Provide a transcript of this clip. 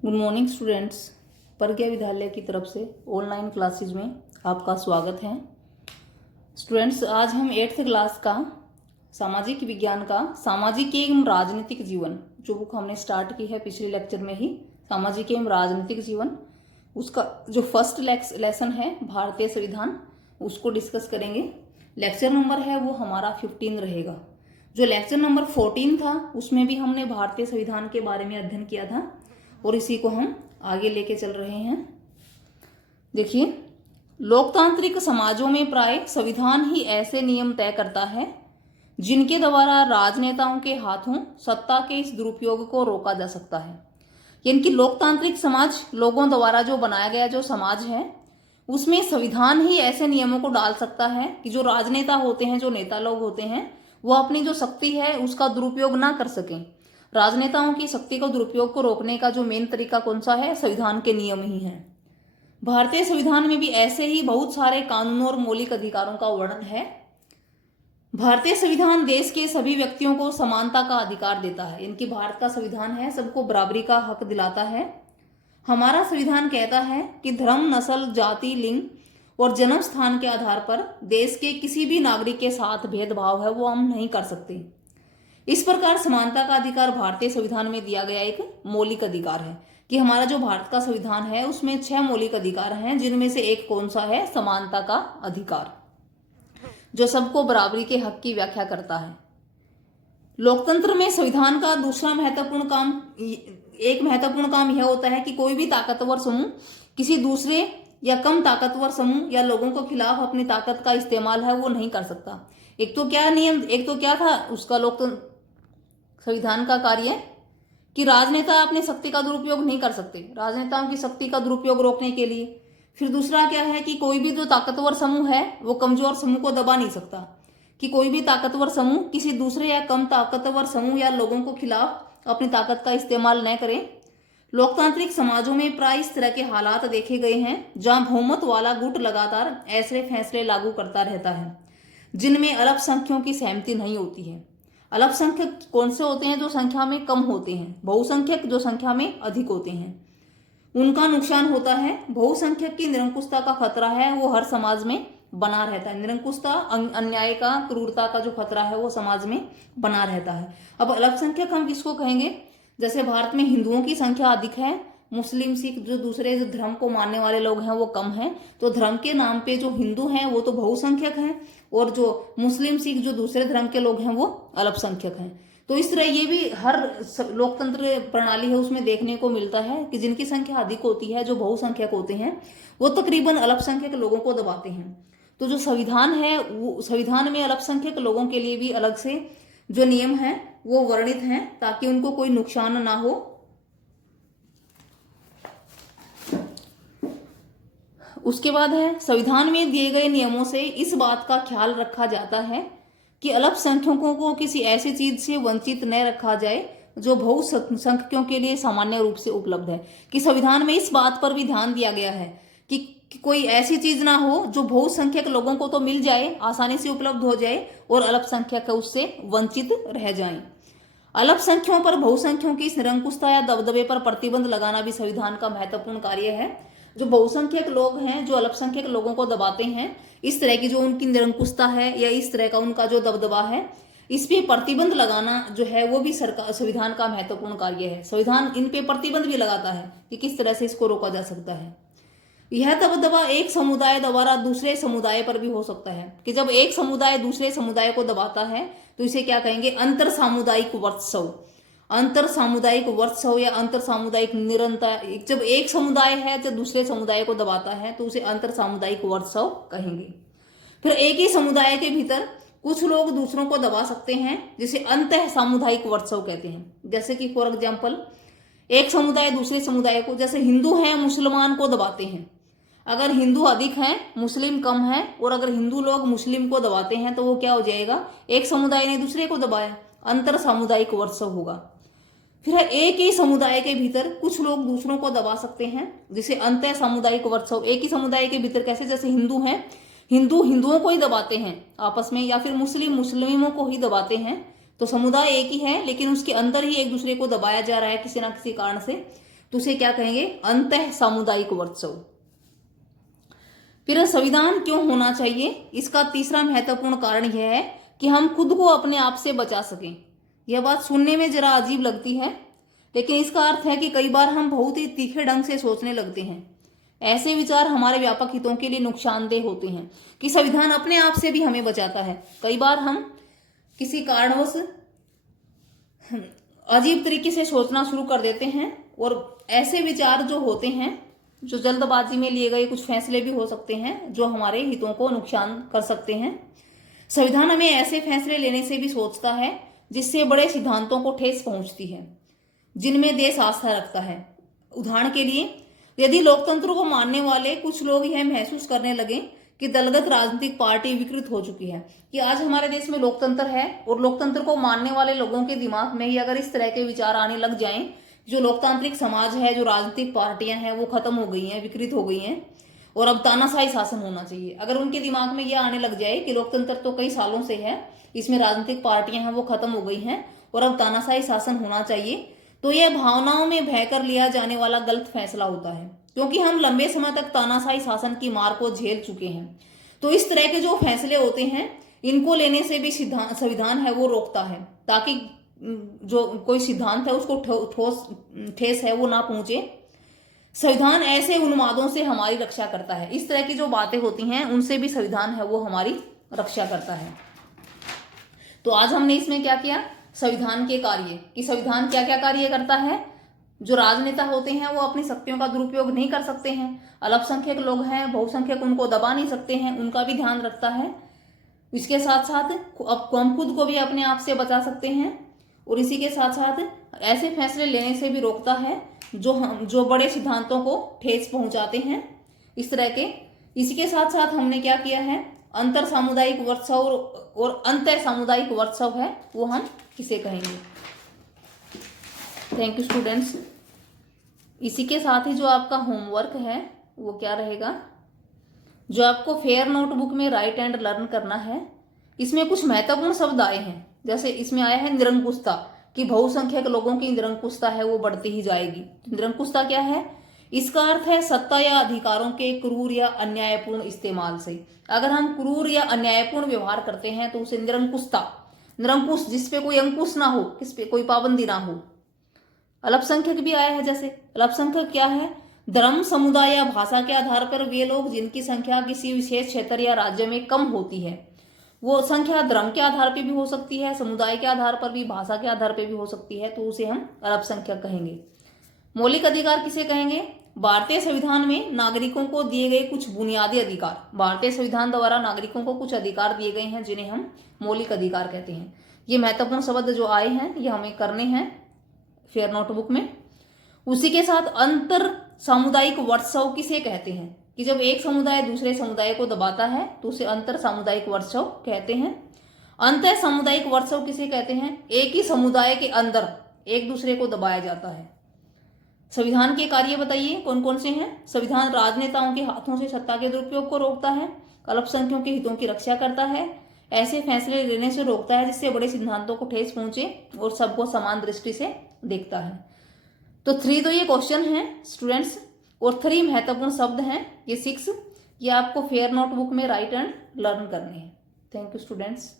Good morning students. प्रज्ञा विद्यालय की तरफ से ऑनलाइन क्लासेज में आपका स्वागत है। स्टूडेंट्स, आज हम 8th क्लास का सामाजिक विज्ञान का सामाजिक एवं राजनीतिक जीवन जो बुक हमने स्टार्ट की है पिछले लेक्चर में ही, सामाजिक एवं राजनीतिक जीवन, उसका जो फर्स्ट लेसन है भारतीय संविधान, उसको डिस्कस करेंगे। लेक्चर नंबर है वो हमारा 15 रहेगा। जो लेक्चर नंबर 14 था उसमें भी हमने भारतीय संविधान के बारे में अध्ययन किया था और इसी को हम आगे लेके चल रहे हैं। देखिए, लोकतांत्रिक समाजों में प्राय संविधान ही ऐसे नियम तय करता है जिनके द्वारा राजनेताओं के हाथों सत्ता के इस दुरुपयोग को रोका जा सकता है। यानी कि लोकतांत्रिक समाज, लोगों द्वारा जो बनाया गया जो समाज है, उसमें संविधान ही ऐसे नियमों को डाल सकता है कि जो राजनेता होते हैं, जो नेता लोग होते हैं, वो अपनी जो शक्ति है उसका दुरुपयोग ना कर सकें। राजनेताओं की शक्ति का दुरुपयोग को रोकने का जो मेन तरीका कौन सा है? संविधान के नियम ही है। भारतीय संविधान में भी ऐसे ही बहुत सारे कानूनों और मौलिक अधिकारों का वर्णन है। भारतीय संविधान देश के सभी व्यक्तियों को समानता का अधिकार देता है। इनकी भारत का संविधान है, सबको बराबरी का हक दिलाता है। हमारा संविधान कहता है कि धर्म, नस्ल, जाति, लिंग और जन्म स्थान के आधार पर देश के किसी भी नागरिक के साथ भेदभाव है वो हम नहीं कर सकते। इस प्रकार समानता का अधिकार भारतीय संविधान में दिया गया एक मौलिक अधिकार है कि हमारा जो भारत का संविधान है उसमें 6 मौलिक अधिकार हैं, जिनमें से एक कौन सा है? समानता का अधिकार, जो सबको बराबरी के हक की व्याख्या करता है। लोकतंत्र में संविधान का दूसरा महत्वपूर्ण काम यह होता है कि कोई भी ताकतवर समूह किसी दूसरे या कम ताकतवर समूह या लोगों के खिलाफ अपनी ताकत का इस्तेमाल है वो नहीं कर सकता। एक तो क्या था उसका लोकतंत्र संविधान का कार्य कि राजनेता अपनी शक्ति का दुरुपयोग नहीं कर सकते, राजनेताओं की शक्ति का दुरुपयोग रोकने के लिए। फिर दूसरा क्या है कि कोई भी जो ताकतवर समूह है वो कमजोर समूह को दबा नहीं सकता, कि कोई भी ताकतवर समूह किसी दूसरे या कम ताकतवर समूह या लोगों को खिलाफ अपनी ताकत का इस्तेमाल न करे। लोकतांत्रिक समाजों में प्राय इस तरह के हालात देखे गए हैं जहां बहुमत वाला गुट लगातार ऐसे फैसले लागू करता रहता है जिनमें अल्पसंख्यकों की सहमति नहीं होती है। अल्पसंख्यक कौन से होते हैं? जो संख्या में कम होते हैं। बहुसंख्यक जो संख्या में अधिक होते हैं, उनका नुकसान होता है। बहुसंख्यक की निरंकुशता का खतरा है वो हर समाज में बना रहता है। निरंकुशता, अन्याय का, क्रूरता का जो खतरा है वो समाज में बना रहता है। अब अल्पसंख्यक हम किसको कहेंगे? जैसे भारत में हिंदुओं की संख्या अधिक है, मुस्लिम, सिख जो दूसरे जो धर्म को मानने वाले लोग हैं वो कम हैं, तो धर्म के नाम पे जो हिंदू हैं वो तो बहुसंख्यक हैं और जो मुस्लिम, सिख जो दूसरे धर्म के लोग हैं वो अल्पसंख्यक हैं। तो इस तरह ये भी हर लोकतंत्र प्रणाली है उसमें देखने को मिलता है कि जिनकी संख्या अधिक होती है, जो बहुसंख्यक होते हैं, वो तकरीबन अल्पसंख्यक लोगों को दबाते हैं। तो जो संविधान है वो संविधान में अल्पसंख्यक लोगों के लिए भी अलग से जो नियम है वो वर्णित हैं ताकि उनको कोई नुकसान ना हो। उसके बाद है संविधान में दिए गए नियमों से इस बात का ख्याल रखा जाता है कि अल्पसंख्यकों को किसी ऐसी चीज से वंचित न रखा जाए जो बहुसंख्यकों के लिए सामान्य रूप से उपलब्ध है। कि संविधान में इस बात पर भी ध्यान दिया गया है कि कोई ऐसी चीज ना हो जो बहुसंख्यक लोगों को तो मिल जाए, आसानी से उपलब्ध हो जाए और अल्पसंख्यक उससे वंचित रह जाएं। अल्पसंख्यकों पर बहुसंख्यकों की इस निरंकुशता या दबदबे पर प्रतिबंध लगाना भी संविधान का महत्वपूर्ण कार्य है। जो बहुसंख्यक लोग हैं जो अल्पसंख्यक लोगों को दबाते हैं, इस तरह की जो उनकी निरंकुशता है या इस तरह का उनका जो दबदबा है, इस पे प्रतिबंध लगाना जो है वो भी संविधान का महत्वपूर्ण कार्य है। संविधान इन पे प्रतिबंध भी लगाता है कि किस तरह से इसको रोका जा सकता है। यह दबदबा एक समुदाय द्वारा दूसरे समुदाय पर भी हो सकता है कि जब एक समुदाय दूसरे समुदाय को दबाता है तो इसे क्या कहेंगे? अंतर सामुदायिक वर्चस्व। अंतर सामुदायिक वर्चस्व या अंतर सामुदायिक निरंतर। जब एक समुदाय है जब दूसरे समुदाय को दबाता है तो उसे अंतर सामुदायिक वर्चस्व कहेंगे। फिर एक ही समुदाय के भीतर कुछ लोग दूसरों को दबा सकते हैं जिसे अंतः सामुदायिक वर्चस्व कहते हैं। जैसे कि फॉर एग्जाम्पल, एक समुदाय दूसरे समुदाय को, जैसे हिंदू हैं मुसलमान को दबाते हैं। अगर हिंदू अधिक हैं, मुस्लिम कम है, और अगर हिंदू लोग मुस्लिम को दबाते हैं तो वो क्या हो जाएगा? एक समुदाय ने दूसरे को दबाया, अंतर सामुदायिक वर्चस्व होगा। फिर एक ही समुदाय के भीतर कुछ लोग दूसरों को दबा सकते हैं जिसे अंतर सामुदायिक वर्चस्व। एक ही समुदाय के भीतर कैसे? जैसे हिंदू हैं, हिंदू हिंदुओं को ही दबाते हैं आपस में, या फिर मुस्लिम मुस्लिमों को ही दबाते हैं। तो समुदाय एक ही है लेकिन उसके अंदर ही एक दूसरे को दबाया जा रहा है किसी ना किसी कारण से। तो उसे क्या कहेंगे, अंतः सामुदायिक वर्चस्व। फिर संविधान क्यों होना चाहिए, इसका तीसरा महत्वपूर्ण कारण यह है कि हम खुद को अपने आप से बचा सकें। यह बात सुनने में जरा अजीब लगती है, लेकिन इसका अर्थ है कि कई बार हम बहुत ही तीखे ढंग से सोचने लगते हैं। ऐसे विचार हमारे व्यापक हितों के लिए नुकसानदेह होते हैं कि संविधान अपने आप से भी हमें बचाता है। कई बार हम किसी कारणवश अजीब तरीके से सोचना शुरू कर देते हैं, और ऐसे विचार जो होते हैं, जो जल्दबाजी में लिए गए कुछ फैसले भी हो सकते हैं जो हमारे हितों को नुकसान कर सकते हैं। संविधान हमें ऐसे फैसले लेने से भी सोचता है जिससे बड़े सिद्धांतों को ठेस पहुंचती है, जिनमें देश आस्था रखता है। उदाहरण के लिए, यदि लोकतंत्र को मानने वाले कुछ लोग यह महसूस करने लगे कि दलगत राजनीतिक पार्टी विकृत हो चुकी है, कि आज हमारे देश में लोकतंत्र है और लोकतंत्र को मानने वाले लोगों के दिमाग में ही अगर इस तरह के विचार आने लग जाएं, जो लोकतांत्रिक समाज है, जो राजनीतिक पार्टियां हैं, वो खत्म हो गई हैं, विकृत हो गई हैं और अब तानाशाही शासन होना चाहिए, अगर उनके दिमाग में यह आने लग जाए कि लोकतंत्र तो कई सालों से है, इसमें राजनीतिक पार्टियां हैं वो खत्म हो गई हैं और अब तानाशाही शासन होना चाहिए, तो यह भावनाओं में बहकर लिया जाने वाला गलत फैसला होता है, क्योंकि हम लंबे समय तक तानाशाही शासन की मार को झेल चुके हैं। तो इस तरह के जो फैसले होते हैं, इनको लेने से भी संविधान है वो रोकता है, ताकि जो कोई सिद्धांत है उसको ठेस है वो ना पहुंचे। संविधान ऐसे उन्मादों से हमारी रक्षा करता है। इस तरह की जो बातें होती हैं उनसे भी संविधान है वो हमारी रक्षा करता है। तो आज हमने इसमें क्या किया, संविधान के कार्य, कि संविधान क्या क्या कार्य करता है। जो राजनेता होते हैं वो अपनी शक्तियों का दुरुपयोग नहीं कर सकते हैं, अल्पसंख्यक लोग हैं, बहुसंख्यक उनको दबा नहीं सकते हैं, उनका भी ध्यान रखता है। इसके साथ साथ अब हम खुद को भी अपने आप से बचा सकते हैं, और इसी के साथ साथ ऐसे फैसले लेने से भी रोकता है जो बड़े सिद्धांतों को ठेस पहुंचाते हैं इस तरह के। इसी के साथ साथ हमने क्या किया है, अंतर सामुदायिक वर्चस्व और अंतर सामुदायिक वर्चस्व है वो हम किसे कहेंगे। Thank you students. इसी के साथ ही जो आपका होमवर्क है वो क्या रहेगा, जो आपको फेयर नोटबुक में राइट एंड लर्न करना है। इसमें कुछ महत्वपूर्ण शब्द आए हैं, जैसे इसमें आया है निरंकुशता, कि बहुसंख्यक लोगों की निरंकुशता है वो बढ़ती ही जाएगी। निरंकुशता क्या है, इसका अर्थ है सत्ता या अधिकारों के क्रूर या अन्यायपूर्ण इस्तेमाल से। अगर हम क्रूर या अन्यायपूर्ण व्यवहार करते हैं तो उसे निरंकुशता, निरंकुश जिसपे कोई अंकुश ना हो, किस पे कोई पाबंदी ना हो। अल्पसंख्यक भी आया है, जैसे अल्पसंख्यक क्या है, धर्म, समुदाय या भाषा के आधार पर वे लोग जिनकी संख्या किसी विशेष क्षेत्र या राज्य में कम होती है। वो संख्या धर्म के आधार पर भी हो सकती है, समुदाय के आधार पर भी, भाषा के आधार पर भी हो सकती है, तो उसे हम अल्पसंख्यक कहेंगे। मौलिक अधिकार किसे कहेंगे, भारतीय संविधान में नागरिकों को दिए गए कुछ बुनियादी अधिकार। भारतीय संविधान द्वारा नागरिकों को कुछ अधिकार दिए गए हैं जिन्हें हम मौलिक अधिकार कहते हैं। ये महत्वपूर्ण शब्द जो आए हैं ये हमें करने हैं फेयर नोटबुक में। उसी के साथ अंतर सामुदायिक वर्चस्व किसे कहते हैं, कि जब एक समुदाय दूसरे समुदाय को दबाता है तो उसे अंतर सामुदायिक वर्चस्व कहते हैं। अंतर सामुदायिक वर्चस्व किसे कहते हैं, एक ही समुदाय के अंदर एक दूसरे को दबाया जाता है। संविधान के कार्य बताइए कौन कौन से हैं। संविधान राजनेताओं के हाथों से सत्ता के दुरुपयोग को रोकता है, अल्पसंख्यकों के हितों की रक्षा करता है, ऐसे फैसले लेने से रोकता है जिससे बड़े सिद्धांतों को ठेस पहुंचे, और सबको समान दृष्टि से देखता है। तो 3 तो ये क्वेश्चन हैं स्टूडेंट्स, और 3 महत्वपूर्ण शब्द हैं, ये 6 ये आपको फेयर नोटबुक में राइट एंड लर्न करने हैं। Thank you students.